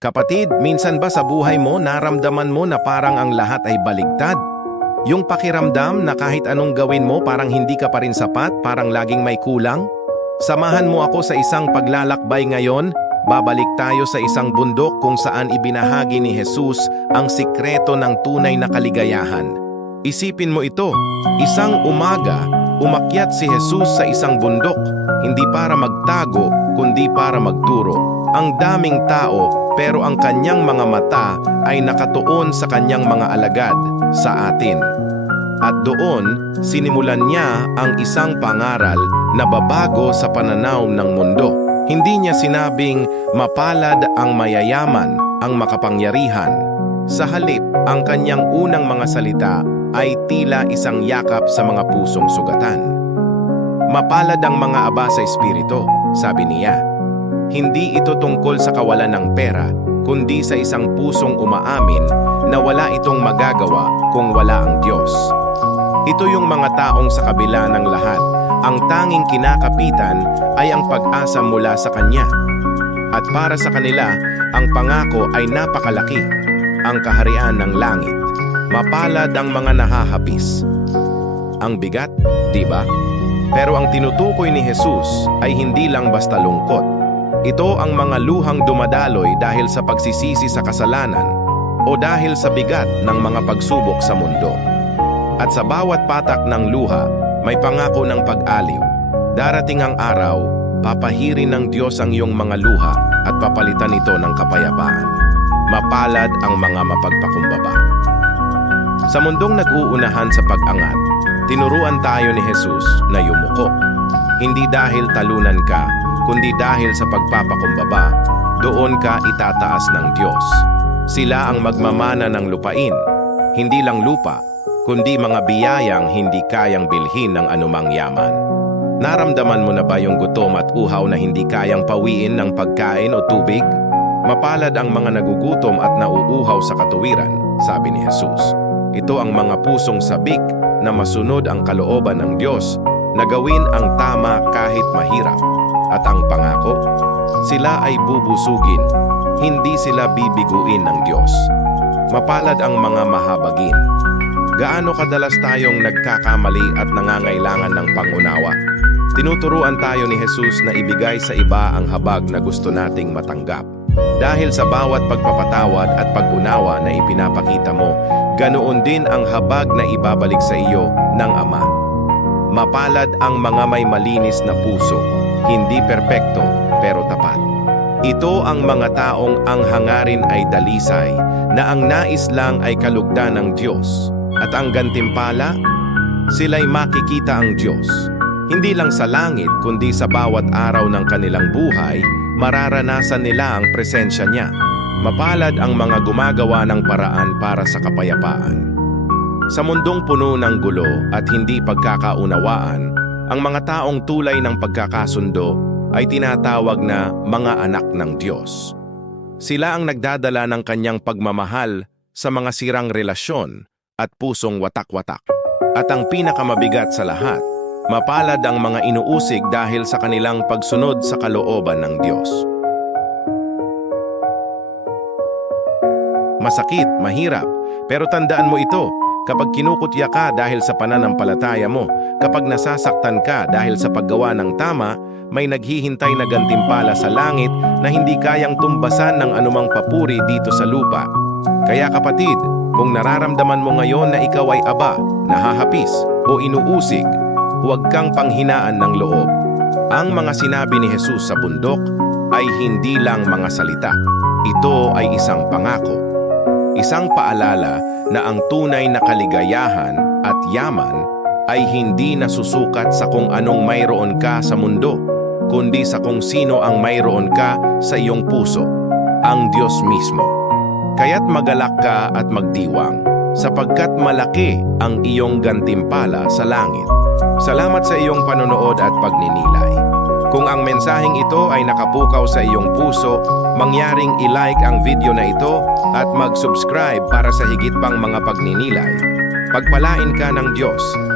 Kapatid, minsan ba sa buhay mo naramdaman mo na parang ang lahat ay baligtad? Yung pakiramdam na kahit anong gawin mo parang hindi ka pa rin sapat, parang laging may kulang? Samahan mo ako sa isang paglalakbay ngayon. Babalik tayo sa isang bundok kung saan ibinahagi ni Jesus ang sikreto ng tunay na kaligayahan. Isipin mo ito, isang umaga, umakyat si Jesus sa isang bundok, hindi para magtago, kundi para magturo. Ang daming tao, pero ang kanyang mga mata ay nakatuon sa kanyang mga alagad, sa atin. At doon, sinimulan niya ang isang pangaral na babago sa pananaw ng mundo. Hindi niya sinabing mapalad ang mayayaman, ang makapangyarihan. Sa halip, ang kanyang unang mga salita ay tila isang yakap sa mga pusong sugatan. Mapalad ang mga aba sa espiritu, sabi niya. Hindi ito tungkol sa kawalan ng pera, kundi sa isang pusong umaamin na wala itong magagawa kung wala ang Diyos. Ito yung mga taong sa kabila ng lahat, ang tanging kinakapitan ay ang pag-asa mula sa Kanya. At para sa kanila, ang pangako ay napakalaki, ang kaharian ng langit. Mapalad ang mga nahahapis. Ang bigat, di ba? Pero ang tinutukoy ni Jesus ay hindi lang basta lungkot. Ito ang mga luhang dumadaloy dahil sa pagsisisi sa kasalanan o dahil sa bigat ng mga pagsubok sa mundo. At sa bawat patak ng luha, may pangako ng pag-aliw. Darating ang araw, papahirin ng Diyos ang iyong mga luha at papalitan ito ng kapayapaan. Mapalad ang mga mapagpakumbaba. Sa mundong nag-uunahan sa pag-angat, tinuruan tayo ni Jesus na yumuko. Hindi dahil talunan ka, kundi dahil sa pagpapakumbaba, doon ka itataas ng Diyos. Sila ang magmamana ng lupain, hindi lang lupa, kundi mga biyayang hindi kayang bilhin ng anumang yaman. Naramdaman mo na ba yung gutom at uhaw na hindi kayang pawiin ng pagkain o tubig? Mapalad ang mga nagugutom at nauuhaw sa katuwiran, sabi ni Jesus. Ito ang mga pusong sabik na masunod ang kalooban ng Diyos na gawin ang tama kahit mahirap. At ang pangako, sila ay bubusugin, hindi sila bibiguin ng Diyos. Mapalad ang mga mahabagin. Gaano kadalas tayong nagkakamali at nangangailangan ng pangunawa? Tinuturuan tayo ni Jesus na ibigay sa iba ang habag na gusto nating matanggap. Dahil sa bawat pagpapatawad at pag-unawa na ipinapakita mo, ganoon din ang habag na ibabalik sa iyo ng Ama. Mapalad ang mga may malinis na puso, hindi perpekto pero tapat. Ito ang mga taong ang hangarin ay dalisay, na ang nais lang ay kalugdan ng Diyos. At ang gantimpala, sila'y makikita ang Diyos. Hindi lang sa langit, kundi sa bawat araw ng kanilang buhay, mararanasan nila ang presensya niya. Mapalad ang mga gumagawa ng paraan para sa kapayapaan. Sa mundong puno ng gulo at hindi pagkakaunawaan, ang mga taong tulay ng pagkakasundo ay tinatawag na mga anak ng Diyos. Sila ang nagdadala ng kanyang pagmamahal sa mga sirang relasyon at pusong watak-watak. At ang pinakamabigat sa lahat, mapalad ang mga inuusig dahil sa kanilang pagsunod sa kalooban ng Diyos. Masakit, mahirap, pero tandaan mo ito, kapag kinukutya ka dahil sa pananampalataya mo, kapag nasasaktan ka dahil sa paggawa ng tama, may naghihintay na gantimpala sa langit na hindi kayang tumbasan ng anumang papuri dito sa lupa. Kaya kapatid, kung nararamdaman mo ngayon na ikaw ay aba, nahahapis o inuusig, huwag kang panghinaan ng loob. Ang mga sinabi ni Jesus sa bundok ay hindi lang mga salita. Ito ay isang pangako. Isang paalala na ang tunay na kaligayahan at yaman ay hindi nasusukat sa kung anong mayroon ka sa mundo, kundi sa kung sino ang mayroon ka sa iyong puso, ang Diyos mismo. Kaya't magalak ka at magdiwang, sapagkat malaki ang iyong gantimpala sa langit. Salamat sa iyong panonood at pagninilay. Kung ang mensaheng ito ay nakapukaw sa iyong puso, mangyaring i-like ang video na ito at mag-subscribe para sa higit pang mga pagninilay. Pagpalain ka ng Diyos